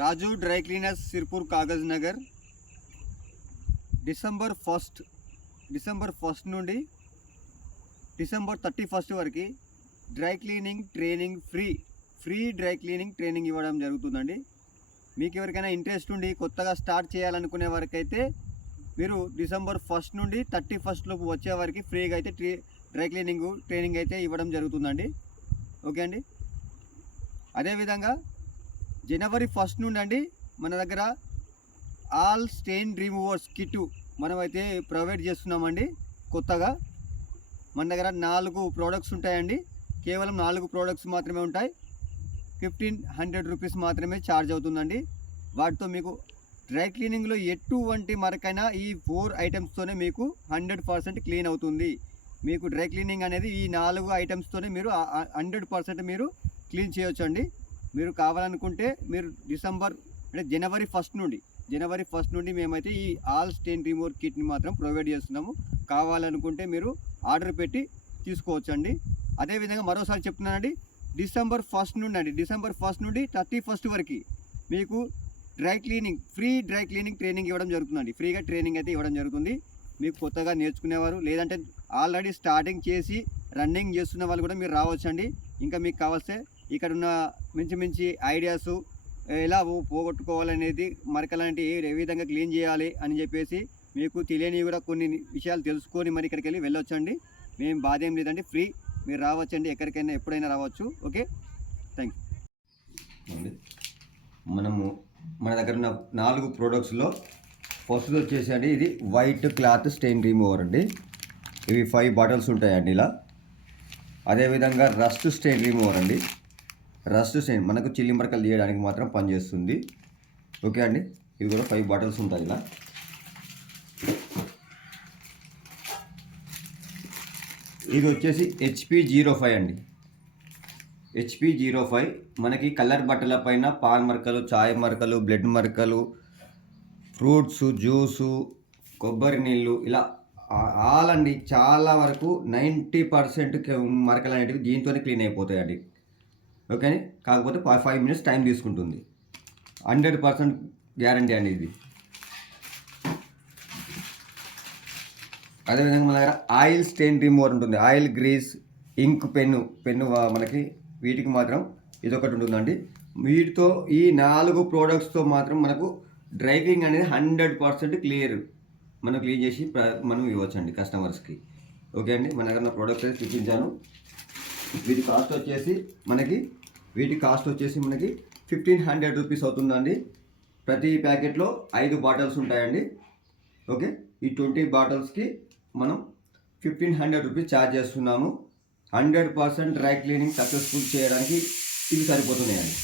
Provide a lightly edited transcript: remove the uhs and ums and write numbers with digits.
రాజు dry cleaners Sirpur Kagaz Nagar December first నుండి December 31 వరకు dry cleaning training free dry cleaning training ఇవ్వడం జరుగుతుందండి. మీకు ఎవరికైనా ఇంట్రెస్ట్ ఉండి కొత్తగా స్టార్ట్ చేయాలనుకునే వరకైతే మీరు డిసెంబర్ 1 నుండి 31 లోపు వచ్చే వరకు ఫ్రీగా అయితే డ్రై క్లీనింగ్ ట్రైనింగ్ అయితే ఇవ్వడం జరుగుతుందండి. ఓకే అండి. అదేవిధంగా జనవరి 1 నుండి అండి మన దగ్గర ఆల్ స్టెయిన్ రిమూవర్స్ కిట్ మనమైతే ప్రొవైడ్ చేస్తున్నామండి. కొత్తగా మన దగ్గర 4 ప్రోడక్ట్స్ ఉంటాయండి. కేవలం 4 ప్రోడక్ట్స్ మాత్రమే ఉంటాయి. 1500 రూపీస్ మాత్రమే ఛార్జ్ అవుతుందండి. వాటితో మీకు డ్రై క్లీనింగ్లో ఎటువంటి మరకైనా ఈ 4 ఐటమ్స్తోనే మీకు 100% క్లీన్ అవుతుంది. మీకు డ్రై క్లీనింగ్ అనేది ఈ 4 ఐటమ్స్తోనే మీరు 100% మీరు క్లీన్ చేయొచ్చు అండి. మీరు కావాలనుకుంటే మీరు జనవరి 1 నుండి మేమైతే ఈ ఆల్ స్టెయిన్ రిమూవర్ కిట్ని మాత్రం ప్రొవైడ్ చేస్తున్నాము. కావాలనుకుంటే మీరు ఆర్డర్ పెట్టి తీసుకోవచ్చండి. అదేవిధంగా మరోసారి చెప్తున్నానండి, డిసెంబర్ 1 నుండి 31 వరకు మీకు ఫ్రీ డ్రై క్లీనింగ్ ట్రైనింగ్ ఇవ్వడం జరుగుతుందండి. ఫ్రీగా ట్రైనింగ్ అయితే ఇవ్వడం జరుగుతుంది. మీకు కొత్తగా నేర్చుకునేవారు లేదంటే ఆల్రెడీ స్టార్టింగ్ చేసి రన్నింగ్ చేస్తున్న వాళ్ళు కూడా మీరు రావచ్చండి. ఇంకా మీకు కావాల్సే ఇక్కడ ఉన్న మంచి ఐడియాస్ ఎలా పోగొట్టుకోవాలనేది, మరకలాంటి ఏ విధంగా క్లీన్ చేయాలి అని చెప్పేసి మీకు తెలియనివి కూడా కొన్ని విషయాలు తెలుసుకొని మరి ఇక్కడికి వెళ్ళి వెళ్ళొచ్చండి. మేము బాధ ఏం లేదండి, ఫ్రీ. మీరు రావచ్చండి, ఎక్కడికైనా ఎప్పుడైనా రావచ్చు. Okay, thank you. మన దగ్గర ఉన్న 4 ప్రోడక్ట్స్లో ఫస్ట్ వచ్చేసండి ఇది వైట్ క్లాత్ స్టెయిన్ రిమూవర్ అండి. ఇవి 5 బాటిల్స్ ఉంటాయండి ఇలా. అదేవిధంగా రస్ట్ స్టెయిన్ రిమూవర్ అండి. రస్ట్ స్టెయిన్ మనకు చిల్లి మరకలు తీయడానికి మాత్రం పనిచేస్తుంది. ఓకే అండి. ఇవి కూడా 5 బాటిల్స్ ఉంటాయి ఇలా. ఇది వచ్చేసి HP05 అండి. HP05 మనకి కలర్ బట్టల పైన పాల్ మరకలు, చాయ్ మరకలు, బ్లడ్ మరకలు, ఫ్రూట్స్, జ్యూసు, కొబ్బరి నీళ్ళు ఇలా ఆల్ అండి చాలా వరకు 90% మరకలు అనేటివి దీంతోనే క్లీన్ అయిపోతాయండి. ఓకే అండి. కాకపోతే 5 మినిట్స్ టైం తీసుకుంటుంది. 100% గ్యారంటీ అండి ఇది. అదేవిధంగా మన దగ్గర ఆయిల్ స్టెయిన్ రిమూవర్ ఉంటుంది. ఆయిల్, గ్రీస్, ఇంక్, పెన్ను మనకి వీటికి మాత్రం ఇదొకటి ఉంటుందండి. వీటితో ఈ 4 ప్రోడక్ట్స్తో మాత్రం మనకు డ్రై క్లీనింగ్ అనేది 100% క్లియర్ మనం క్లీన్ చేసి మనం ఇవ్వచ్చండి కస్టమర్స్కి. ఓకే అండి. మన దగ్గర ఉన్న ప్రోడక్ట్స్ అయితే చూపించాను. వీటి కాస్ట్ వచ్చేసి మనకి 1500 రూపీస్ అవుతుందండి. ప్రతి ప్యాకెట్లో 5 బాటిల్స్ ఉంటాయండి. ఓకే, ఈ 20 బాటిల్స్కి మనం 1500 రూపీస్ ఛార్జ్ చేస్తున్నాము. 100% డ్రై క్లీనింగ్ సక్సెస్ఫుల్ చేయడానికి ఇవి సరిపోతున్నాయండి.